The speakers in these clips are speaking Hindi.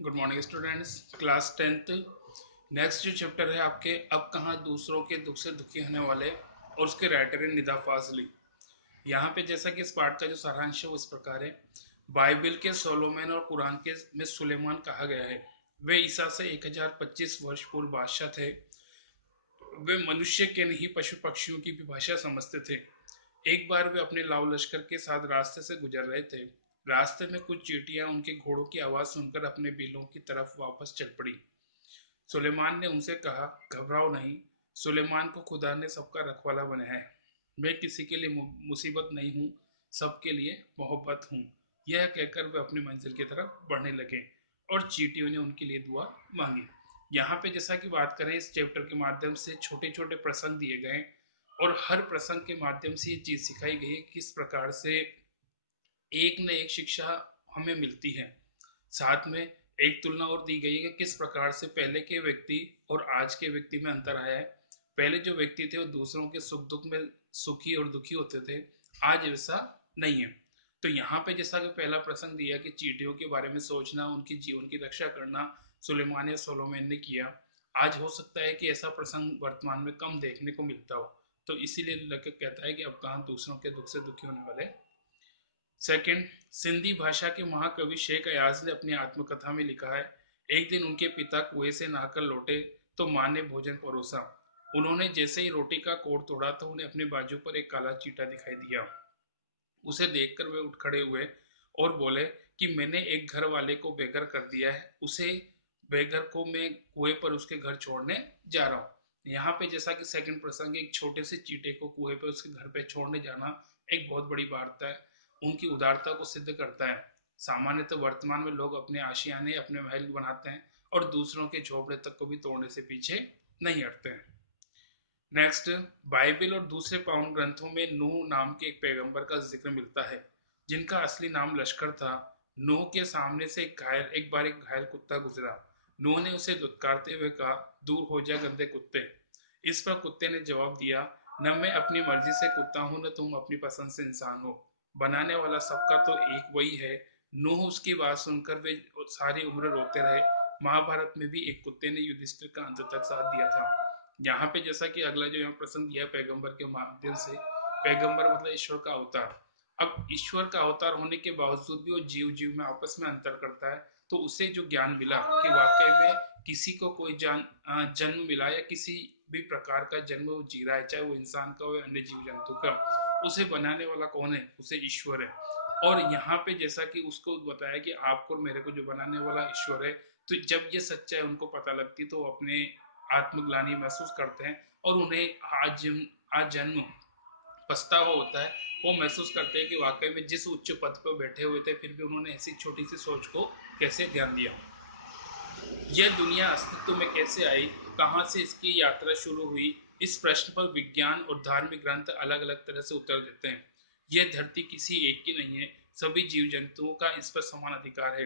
Good morning students, class 10th। Next जो चैप्टर है आपके अब कहाँ दूसरों के दुख से दुखी होने वाले, और उसके राइटर है निदा फाजली। यहाँ पे जैसा कि इस पाठ का जो सारांश है वो इस प्रकार है। बाइबल के सोलोमन और कुरान के में सुलेमान कहा गया है। वे ईसा से 1025 वर्ष पूर्व बादशाह थे। वे मनुष्य के नहीं पशु पक्षियों की भी भाषा समझते थे। एक बार वे अपने लाव लश्कर के साथ रास्ते से गुजर रहे थे। रास्ते में कुछ चींटियां उनके घोड़ों की आवाज सुनकर अपने बिलों की तरफ वापस चल पड़ी। सुलेमान ने उनसे कहा, घबराओ नहीं, सुलेमान को खुदा ने सबका रखवाला बनाया है। मैं किसी के लिए मुसीबत नहीं हूँ, सबके लिए मोहब्बत हूँ। यह कहकर वे अपनी मंजिल की तरफ बढ़ने लगे और चींटियों ने उनके लिए दुआ मांगी। यहाँ पे जैसा कि बात करें, इस चैप्टर के माध्यम से छोटे छोटे प्रसंग दिए गए और हर प्रसंग के माध्यम से ये चीज सिखाई गई है किस प्रकार से एक न एक शिक्षा हमें मिलती है। साथ में एक तुलना और दी गई है कि किस प्रकार से पहले के व्यक्ति और आज के व्यक्ति में अंतर आया है। पहले जो व्यक्ति थे वो दूसरों के सुख दुख में सुखी और दुखी होते थे, आज वैसा नहीं है। तो यहाँ पे जैसा कि पहला प्रसंग दिया कि चींटियों के बारे में सोचना, उनकी जीवन की रक्षा करना सुलेमान या सोलोमन ने किया। आज हो सकता है कि ऐसा प्रसंग वर्तमान में कम देखने को मिलता हो, तो इसीलिए लेखक कहता है कि अब कहाँ दूसरों के दुख से दुखी होने वाले। सेकंड, सिंधी भाषा के महाकवि शेख अयाज ने अपनी आत्मकथा में लिखा है, एक दिन उनके पिता कुएं से नहाकर लौटे तो माँ ने भोजन परोसा। उन्होंने जैसे ही रोटी का कोड़ तोड़ा तो उन्हें अपने बाजू पर एक काला चींटा दिखाई दिया। उसे देखकर वे उठ खड़े हुए और बोले कि मैंने एक घर वाले को बेघर कर दिया है, उसे बेघर को मैं कुएं पर उसके घर छोड़ने जा रहा हूँ। यहाँ पे जैसा कि सेकंड प्रसंग, एक छोटे से चींटे को कुएं पे उसके घर पे छोड़ने जाना एक बहुत बड़ी वार्ता है, उनकी उदारता को सिद्ध करता है। सामान्यतः वर्तमान में लोग अपने आशियाने, अपने महल बनाते हैं और दूसरों के झोपड़े तक को भी तोड़ने से पीछे नहीं हटते हैं। नेक्स्ट, बाइबल और दूसरे पावन ग्रंथों में नूह नाम के एक पैगंबर का जिक्र मिलता है जिनका असली नाम लश्कर था। नूह के सामने से एक बार एक घायल कुत्ता गुजरा। नूह ने उसे दुत्कारते हुए कहा, दूर हो जा गंदे कुत्ते। इस पर कुत्ते ने जवाब दिया, न मैं अपनी मर्जी से कुत्ता हूं, न तुम अपनी पसंद से इंसान हो। बनाने वाला सबका तो एक वही है। नूह उसकी बात सुनकर वे सारी उम्र रोते रहे। महाभारत में भी एक कुत्ते ने युधिष्ठिर का अंत तक साथ दिया था। यहाँ पे जैसा कि अगला जो यहाँ प्रसंग दिया पैगंबर के माध्यम से, पैगंबर मतलब ईश्वर का अवतार। अब ईश्वर का अवतार होने के बावजूद भी वो जीव जीव में आपस में अंतर करता है। तो उसे जो ज्ञान मिला कि वाकई में किसी को कोई जन्म मिला या किसी भी प्रकार का जन्म वो जी रहा है, चाहे वो इंसान का हो या अन्य जीव जंतु का, उसे बनाने वाला कौन है? उसे ईश्वर है। और यहाँ पे जैसा कि उसको बताया कि आपको और मेरे को जो बनाने वाला ईश्वर है, तो जब ये सच्चाई उनको पता लगती तो वो अपने आत्मग्लानि महसूस करते हैं और उन्हें आज जन्म पछतावा होता है। वो महसूस करते हैं कि वाकई में जिस उच्च पद पर बैठे हुए थे फिर भी उन्होंने ऐसी छोटी सी सोच को कैसे ध्यान दिया। यह दुनिया अस्तित्व में कैसे आई, कहाँ से इसकी यात्रा शुरू हुई, इस प्रश्न पर विज्ञान और धार्मिक ग्रंथ अलग अलग तरह से उत्तर देते हैं। यह धरती किसी एक की नहीं है, सभी जीव जंतुओं का इस पर समान अधिकार है।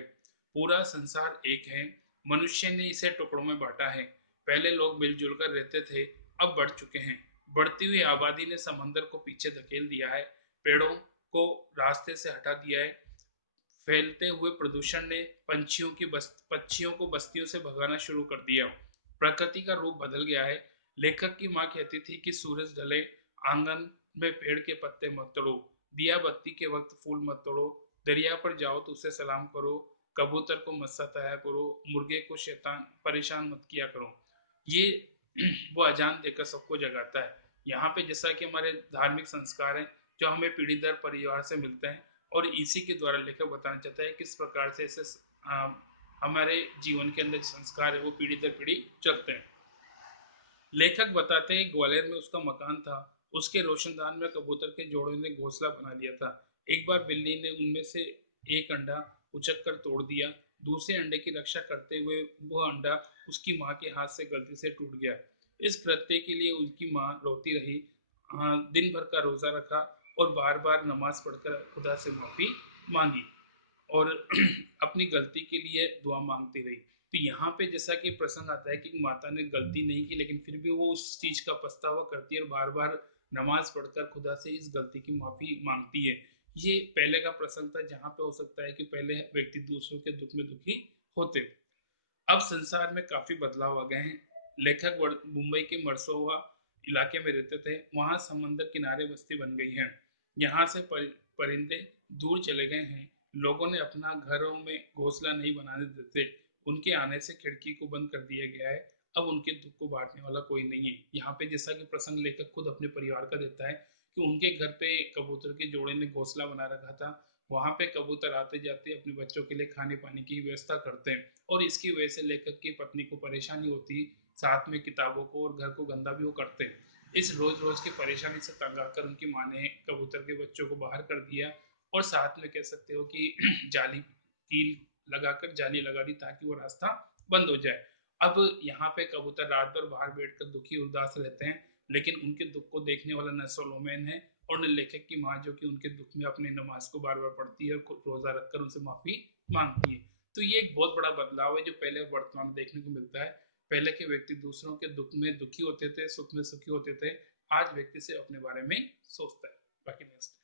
पूरा संसार एक है, मनुष्य ने इसे टुकड़ों में बांटा है। पहले लोग मिलजुल कर रहते थे, अब बढ़ चुके हैं। बढ़ती हुई आबादी ने समंदर को पीछे धकेल दिया है, पेड़ों को रास्ते से हटा दिया है। फैलते हुए प्रदूषण ने पक्षियों को बस्तियों से भगाना शुरू कर दिया। प्रकृति का रूप बदल गया है। लेखक की माँ कहती थी कि सूरज ढले, आंगन में पेड़ के पत्ते मत तोड़ो, दिया बत्ती के वक्त फूल मत तोड़ो, दरिया पर जाओ तो उसे सलाम करो, कबूतर को मत सताया करो, मुर्गे को शैतान परेशान मत किया करो। ये वो अजान देकर सबको जगाता है। यहाँ पे जैसा कि हमारे धार्मिक संस्कार हैं जो हमें पीढ़ी दर परिवार से मिलते हैं, और इसी के द्वारा लेखक बताना चाहता है किस प्रकार से ऐसे हमारे जीवन के अंदर संस्कार है वो पीढ़ी दर पीढ़ी चलते हैं। लेखक बताते हैं ग्वालियर में उसका मकान था। उसके रोशनदान में कबूतर के जोड़ों ने घोंसला बना लिया था। एक बार बिल्ली ने उनमें से एक अंडा उचक कर तोड़ दिया। दूसरे अंडे की रक्षा करते हुए वह अंडा उसकी माँ के हाथ से गलती से टूट गया। इस कृत्य के लिए उसकी माँ रोती रही, दिन भर का रोजा रखा और बार बार नमाज पढ़कर खुदा से माफी मांगी और अपनी गलती के लिए दुआ मांगती रही। तो यहाँ पे जैसा कि प्रसंग आता है कि माता ने गलती नहीं की लेकिन फिर भी वो उस चीज का पछतावा करती है और बार बार नमाज पढ़कर खुदा से इस गलती की माफी मांगती है। ये पहले का प्रसंग था जहाँ पे हो सकता है कि पहले व्यक्ति दूसरों के दुख में दुखी होते। अब संसार में काफी बदलाव आ गए हैं। लेखक मुंबई के मरसोवा इलाके में रहते थे, वहां समंदर किनारे बस्ती बन गई है। यहाँ से परिंदे दूर चले गए हैं। लोगों ने अपना घरों में घोंसला नहीं बनाने देते। उनके आने से खिड़की को बंद कर दिया गया है। अब उनके दुख को बांटने वाला कोई नहीं है। यहाँ पे जैसा कि प्रसंग लेखक खुद अपने परिवार का देता है कि उनके घर पे कबूतर के जोड़े ने घोंसला बना रखा था। वहां पे कबूतर आते जाते अपने बच्चों के लिए खाने पानी की व्यवस्था करते हैं, और इसकी वजह से लेखक की पत्नी को परेशानी होती, साथ में किताबों को और घर को गंदा भी वो करते। इस रोज रोज की परेशानी से तंग आकर उनकी माँ ने कबूतर के बच्चों को बाहर कर दिया, और साथ में कह सकते हो कि जाली कील लगाकर जाली लगा दी ताकि वो रास्ता बंद हो जाए। अब यहाँ पे कबूतर रात भर बाहर बैठकर दुखी उदास रहते हैं, लेकिन उनके दुख को देखने वाला न सोलोमैन है और न लेखक की माँ, जो कि उनके दुख में अपनी नमाज को बार बार पढ़ती है और रोजा रखकर उनसे माफी मांगती है। तो ये एक बहुत बड़ा बदलाव है जो पहले वर्तमान में देखने को मिलता है। पहले के व्यक्ति दूसरों के दुख में दुखी होते थे, सुख में सुखी होते थे। आज व्यक्ति से अपने बारे में सोचता है। बाकी नेक्स्ट।